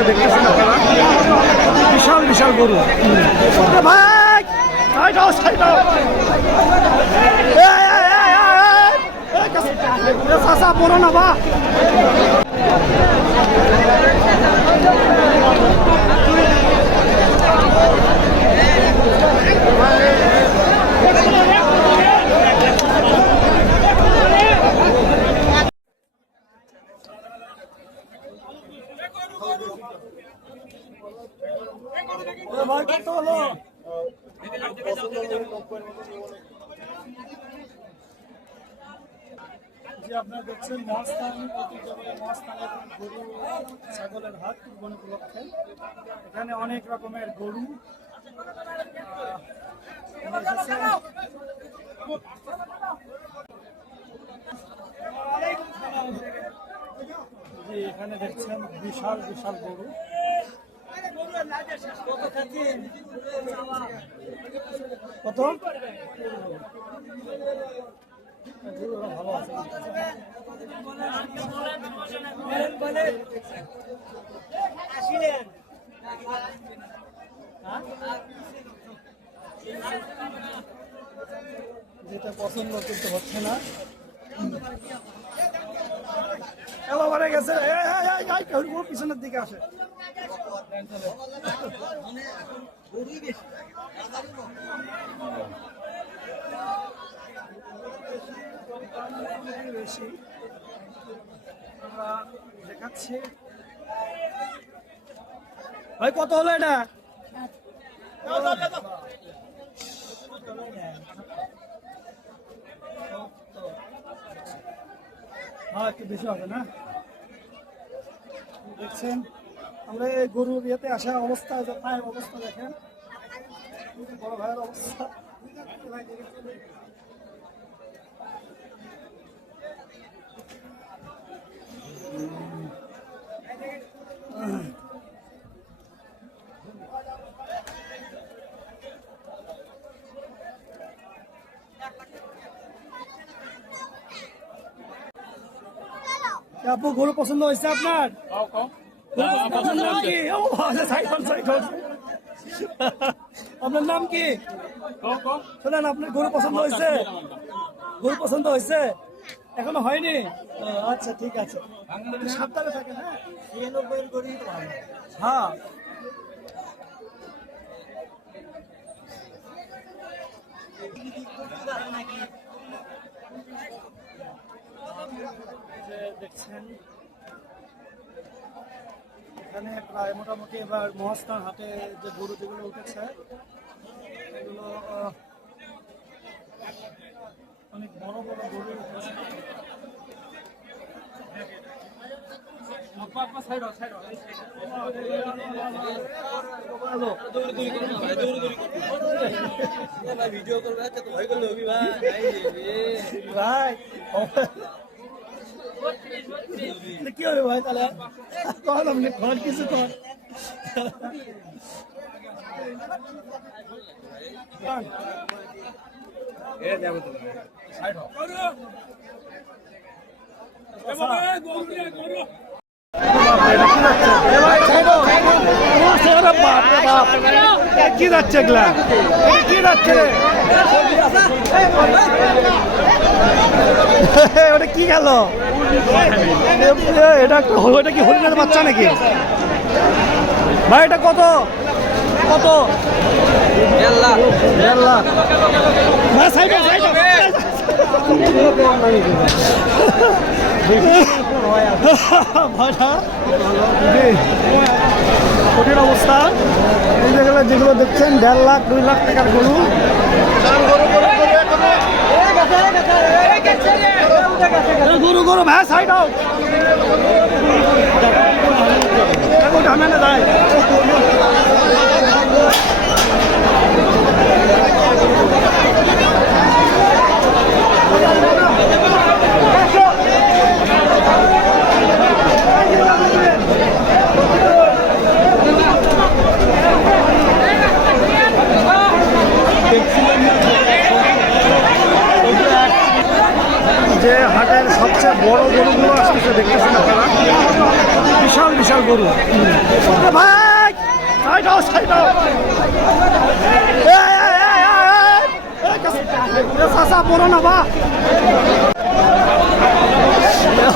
আসতেছে দেখতেছেন আপনারা বিশাল বিশাল গরু ভাই হও এই, এই, এই, এই, এই, এই, কাছে- এ, চাচা পড়ো না বা এ ভাই কত হলো যে আপনারা দেখছেন মহাস্থান ঐতিহ্যবাহী মহাস্থানের গরু ছাগলের হাট কুরবানি উপলক্ষে। এখানে অনেক রকমের গরু জি এখানে দেখছেন বিশাল বিশাল গরু। কত? যেটা পছন্দ করতে হচ্ছে না। গেছে। পিছনের দিকে আসে। বেশি আমরা দেখাচ্ছি। ভাই, কত হলো এটা? হ্যাঁ একটু বেশি হবে না? দেখছেন, আমরা এই গরুর ইয়েতে আসা অবস্থা পায়ের অবস্থা দেখেন। বড় ভাইয়ের অবস্থা। আপু গরু পছন্দ হয়েছে আপনার আপনার নাম কি? ও side on, আপনার নাম কি? শোনেন আপনার গরু পছন্দ হয়েছে গরু পছন্দ হয়েছে এখনও হয়নি? আচ্ছা ঠিক আছে। সাবধানে থাকেন হ্যাঁ হ্যাঁ দেখছেন। এখানে প্রায় মোটামুটি এবার মহাস্থান হাটে যে গরু যেগুলো উঠেছে এগুলো অনেক বড় বড় গরু উঠেছে। ভিডিও করবে ভয় করলে হবি ভাই? ভাই এটা কি হবে ভাই তাহলে কখন আপনি ঘর কিছু কর কন। এ যাব তো কি যাচ্ছে এগুলা? কি যাচ্ছে? ওটা কি গেল? এটা এটা কি হরিণের বাচ্চা নাকি? ভাই, এটা কত? কত? ভাই কঠিন অবস্থা এই গেলে যেগুলো দেখছেন দেড় লাখ দুই লাখ টাকার গরু গরু গরু ভাই সাইড আউট যায় যে হাটের সবচেয়ে বড় গরুগুলো আসতেছে দেখতেছেন আপনারা? বিশাল বিশাল গরু।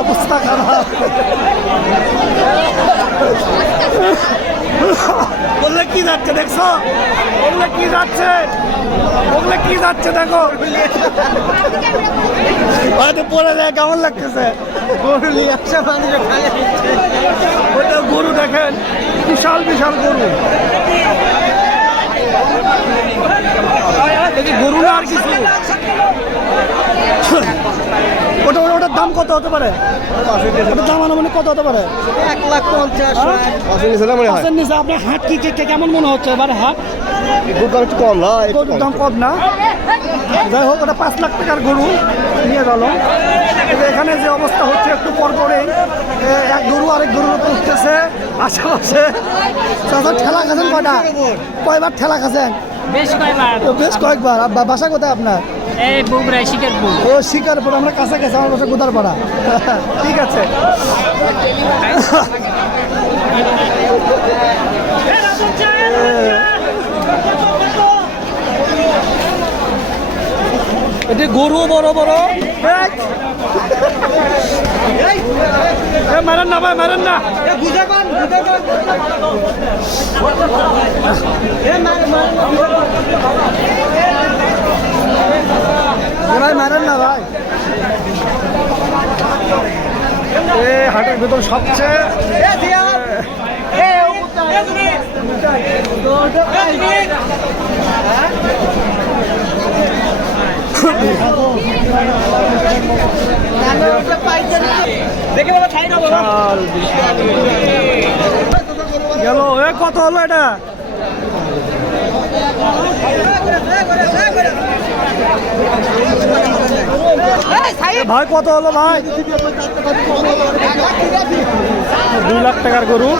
অবস্থা খারাপ বললে কি যাচ্ছে, দেখছ? ওগুলো কি যাচ্ছে? ওগুলো কি যাচ্ছে, দেখো? হয়তো পড়ে যায়, কেমন লাগতেছে? গরু ওটা গরু দেখেন, বিশাল বিশাল গরু। গরু না আর কিছু ওটা ওটা- ওটার দাম কত হতে পারে? দাম কত হতে পারে? এক লাখ পঞ্চাশ হ্যাঁ? নিচে আপনার হাট কি কেমন মনে হচ্ছে? এবার হাট? দুধ দাম একটু কম না গরুর দাম কম না? যাই হোক ওটা পাঁচ লাখ টাকার গরু নিয়ে গেল। এখানে যে অবস্থা হচ্ছে একটু পর পরেই এ, এক গরু আরেক গরুর উপর উঠতেছে। আশেপাশে চাচা ঠেলা খাচ্ছেন কয়টা? কয়বার ঠেলা খাচ্ছেন? বেশ কয়বার। বেশ কয়েকবার। বাসা কোথায় আপনার? ও শিকারপুর আমরা আমার বাসা গোদারপাড়া। ঠিক আছে। এটি গরু বড় বড়। মারেন না ভাই মারেন না। এ ভাই মারেন না ভাই। এ হাটের ভেতর সবচেয়ে গেল এ কত হলো এটা? ভাই কত হলো ভাই? দুই লাখ টাকার গরু।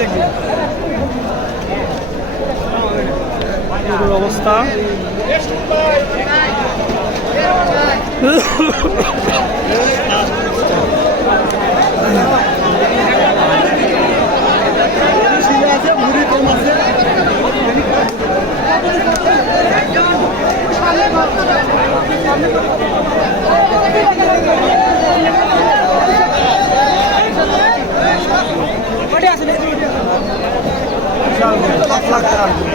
গরুর অবস্থা বিশাল গরু, পাঁচ লাখ টাকার গরু।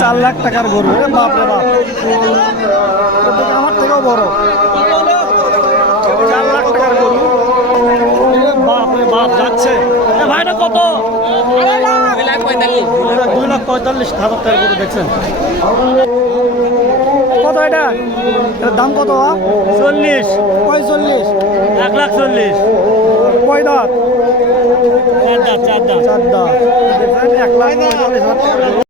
চার লাখ টাকার গরু। বাপ রে বাপ। আমার থেকেও বড়। চার লাখ টাকার গরু। বাপ রে বাপ যাচ্ছে। এ ভাই এটা কত? দুই লাখ পঁয়তাল্লিশ হাজার টাকার গরু দেখছেন? কত এটা? এটার দাম কত চল্লিশ। পঁয়চল্লিশ এক লাখ চল্লিশ। কয় দাঁত? চার দাঁত চার দাঁত। চার দাঁত। এক লাখ পঁয়তাল্লিশ হাজার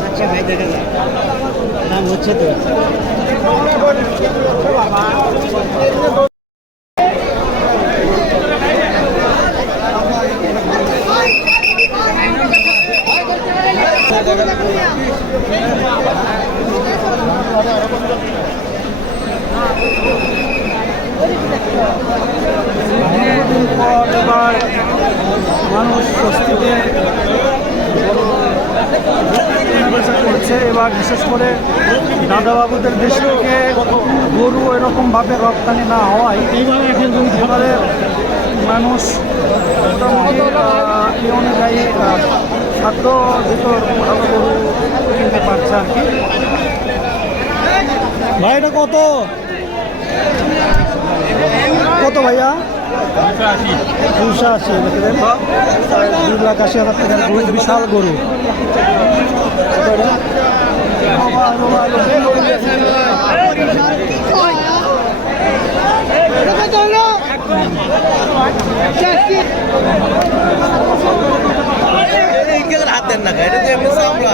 আচ্ছা ভাই দেখা যায় দাম হচ্ছে তো। মানুষ স্বস্তিতে করছে এবার বিশেষ করে দাদাবাবুদের দেশ থেকে গরু এরকমভাবে রপ্তানি না হওয়ায় এবারে মানুষ মোটামুটি এই অনুযায়ী খাদ্য ভিতর ভালো গরু কিনতে পারছে আর কি। ভাই এটা কত? কত ভাইয়া? দুশো আশি। দুই লাখ আশি হাজার টাকার গরু। বিশাল গরু হাত দেন না এটা তো এমনি চামড়া।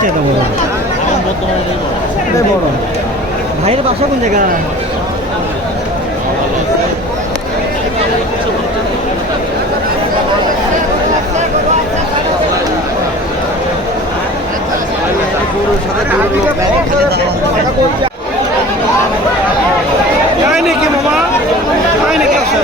চাইতে বড়। এটাই বড়। ভাইয়ের বাসা কোন জায়গা? খাই নাকি মামা? খাই নাকি আছে